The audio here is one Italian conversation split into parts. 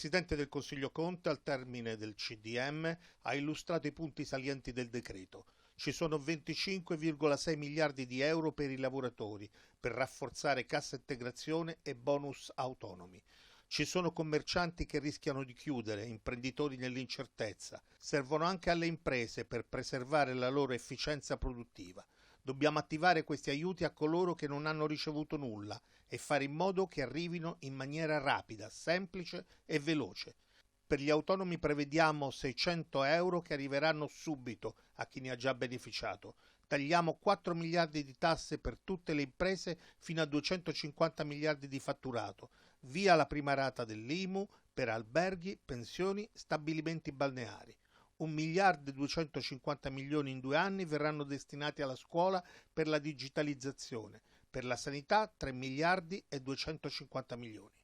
Presidente del Consiglio Conte, al termine del CDM, ha illustrato i punti salienti del decreto. Ci sono 25,6 miliardi di euro per i lavoratori, per rafforzare cassa integrazione e bonus autonomi. Ci sono commercianti che rischiano di chiudere, imprenditori nell'incertezza. Servono anche alle imprese per preservare la loro efficienza produttiva. Dobbiamo attivare questi aiuti a coloro che non hanno ricevuto nulla e fare in modo che arrivino in maniera rapida, semplice e veloce. Per gli autonomi prevediamo 600 euro che arriveranno subito a chi ne ha già beneficiato. Tagliamo 4 miliardi di tasse per tutte le imprese fino a 250 miliardi di fatturato. Via la prima rata dell'IMU per alberghi, pensioni, stabilimenti balneari. 1 miliardo e 250 milioni in 2 anni verranno destinati alla scuola per la digitalizzazione. Per la sanità 3 miliardi e 250 milioni.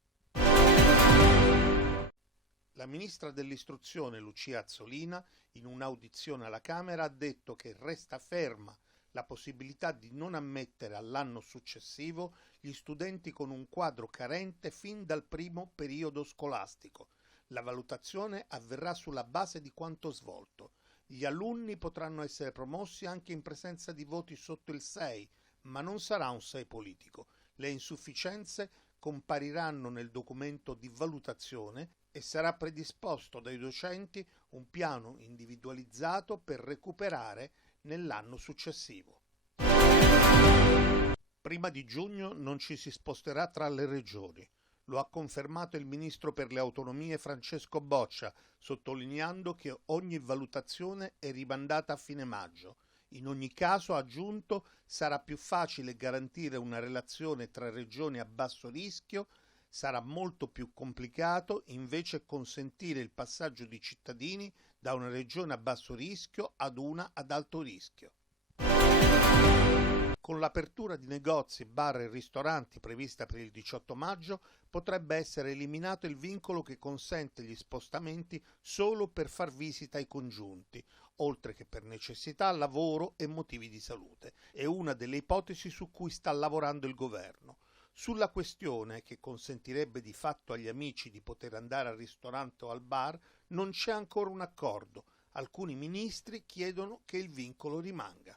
La ministra dell'istruzione Lucia Azzolina, in un'audizione alla Camera, ha detto che resta ferma la possibilità di non ammettere all'anno successivo gli studenti con un quadro carente fin dal primo periodo scolastico. La valutazione avverrà sulla base di quanto svolto. Gli alunni potranno essere promossi anche in presenza di voti sotto il 6, ma non sarà un 6 politico. Le insufficienze compariranno nel documento di valutazione e sarà predisposto dai docenti un piano individualizzato per recuperare nell'anno successivo. Prima di giugno non ci si sposterà tra le regioni. Lo ha confermato il ministro per le autonomie Francesco Boccia, sottolineando che ogni valutazione è rimandata a fine maggio. In ogni caso, ha aggiunto, sarà più facile garantire una relazione tra regioni a basso rischio, sarà molto più complicato invece consentire il passaggio di cittadini da una regione a basso rischio ad una ad alto rischio. Con l'apertura di negozi, bar e ristoranti prevista per il 18 maggio, potrebbe essere eliminato il vincolo che consente gli spostamenti solo per far visita ai congiunti, oltre che per necessità, lavoro e motivi di salute. È una delle ipotesi su cui sta lavorando il governo. Sulla questione, che consentirebbe di fatto agli amici di poter andare al ristorante o al bar, non c'è ancora un accordo. Alcuni ministri chiedono che il vincolo rimanga.